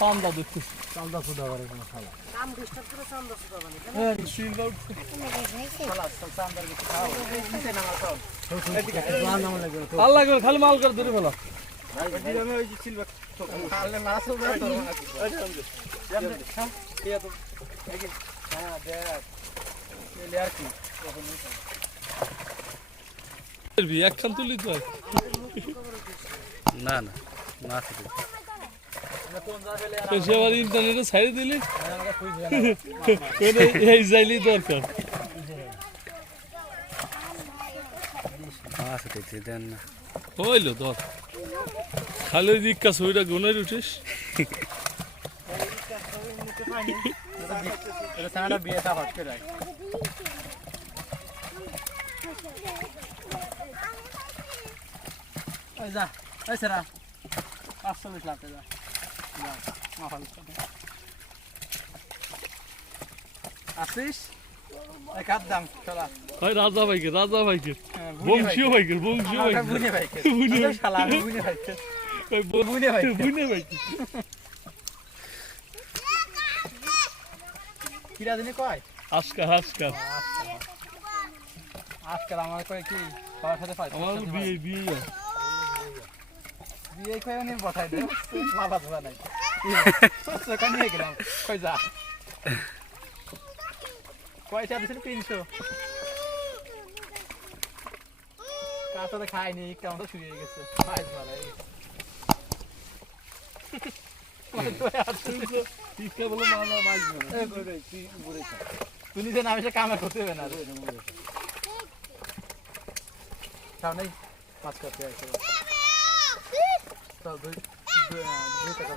চান্দা দিচ্ছি চান্দা সুদা করে কোনো খালা কাম ডিস্টার্ব করে চান্দা সুদা মানে হ্যাঁ সিলবাউ চান্দার কিছু খাও নিচে নামা খাও এদিকে নামা লাগে আল্লাহ করে খালি মাল করে ধরে ফেলো ভাই আমি ওই যে সিলবা খালে মাছ হবে তো এই তো হ্যাঁ দেখ এলে আর কি একখান তুলি তো না না না সেবার ইন্টারনেটে ছাড়ি দিলি এই যাইলি দরকার হইলো তোর খালি দিকা ছবিটা গুনের উঠিস বিয়েটা হটকে যায় যা এই সেরা 540 লাখ যা আসিস এক হাত দাম চলা ওই রাজা ভাইকে বংশীয় ভাইকে বুনে ভাইকে শালা বুনে ভাইকে ওই বুনে ভাইকে কিরা দিনে কয় আজকাল আমার কয় কি বাবার সাথে পাই আমার বিয়ে কয় নি পাঠাই দে বাবা ধরা নাই সকাল নিয়ে গেলাম কই যা কয়টা দিছেন 300 কাঁচাতে খাইনি কেমন তো শুয়ে গেছে মাছ মারা তুই নিজে নামে সে কামে করতে হবে না নেই মাছ করতে আসে দুই টাকা